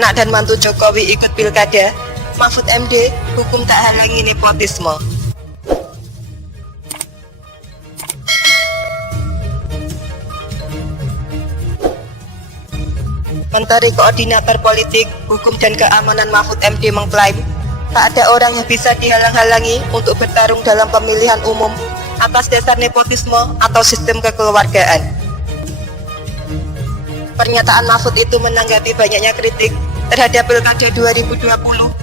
anak dan mantu Jokowi ikut pilkada, Mahfud MD, hukum tak halangi nepotisme. Menteri Koordinator Politik, Hukum dan Keamanan Mahfud MD mengklaim, tak ada orang yang bisa dihalang-halangi untuk bertarung dalam pemilihan umum atas dasar nepotisme atau sistem kekeluargaan. Pernyataan Mahfud itu menanggapi banyaknya kritik terhadap Pilkada 2020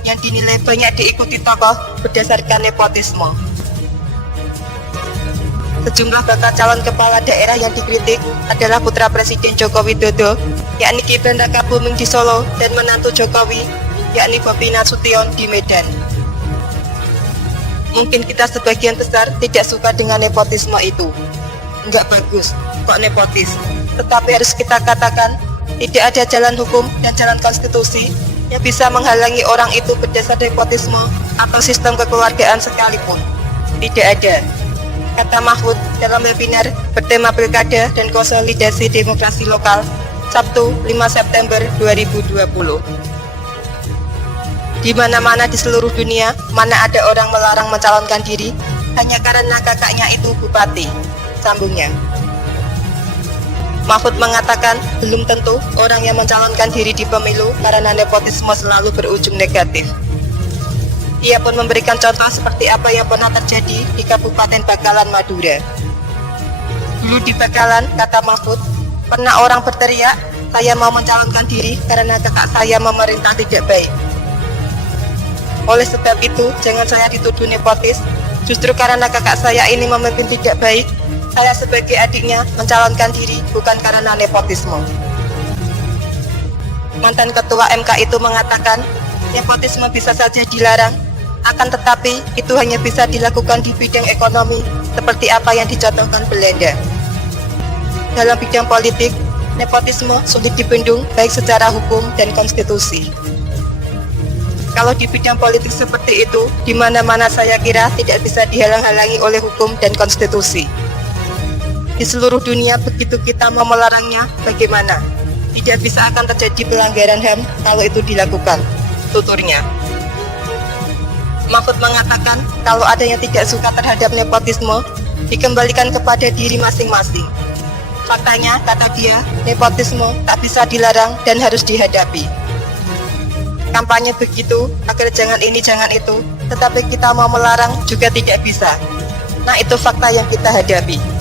yang dinilai banyak diikuti tokoh berdasarkan nepotisme. Sejumlah bakal calon kepala daerah yang dikritik adalah putra Presiden Joko Widodo, yakni Gibran Rakabuming di Solo, dan menantu Jokowi, yakni Bobi Nasution di Medan. Mungkin kita sebagian besar tidak suka dengan nepotisme itu. Enggak bagus, kok nepotis. Tetapi harus kita katakan, tidak ada jalan hukum dan jalan konstitusi yang bisa menghalangi orang itu berdasar nepotisme atau sistem kekeluargaan sekalipun. Tidak ada, kata Mahfud dalam webinar bertema Pilkada dan Konsolidasi Demokrasi Lokal, Sabtu 5 September 2020. Di mana-mana di seluruh dunia, mana ada orang melarang mencalonkan diri hanya karena kakaknya itu bupati, sambungnya. Mahfud mengatakan belum tentu orang yang mencalonkan diri di pemilu karena nepotisme selalu berujung negatif. Ia pun memberikan contoh seperti apa yang pernah terjadi di Kabupaten Bakalan, Madura. Dulu di Bakalan, kata Mahfud, pernah orang berteriak, saya mau mencalonkan diri karena kakak saya memerintah tidak baik. Oleh sebab itu, jangan saya dituduh nepotis. Justru karena kakak saya ini memimpin tidak baik, saya sebagai adiknya mencalonkan diri bukan karena nepotisme. Mantan Ketua MK itu mengatakan, nepotisme bisa saja dilarang, akan tetapi itu hanya bisa dilakukan di bidang ekonomi seperti apa yang dicontohkan Belanda. Dalam bidang politik, nepotisme sulit dibendung baik secara hukum dan konstitusi. Kalau di bidang politik seperti itu, di mana-mana saya kira tidak bisa dihalang-halangi oleh hukum dan konstitusi. Di seluruh dunia begitu kita mau melarangnya, bagaimana? Tidak bisa akan terjadi pelanggaran HAM kalau itu dilakukan, tuturnya. Mahfud mengatakan kalau ada yang tidak suka terhadap nepotisme, dikembalikan kepada diri masing-masing. Faktanya, kata dia, nepotisme tak bisa dilarang dan harus dihadapi. Kampanye begitu, agar jangan ini jangan itu, tetapi kita mau melarang juga tidak bisa. Nah, itu fakta yang kita hadapi.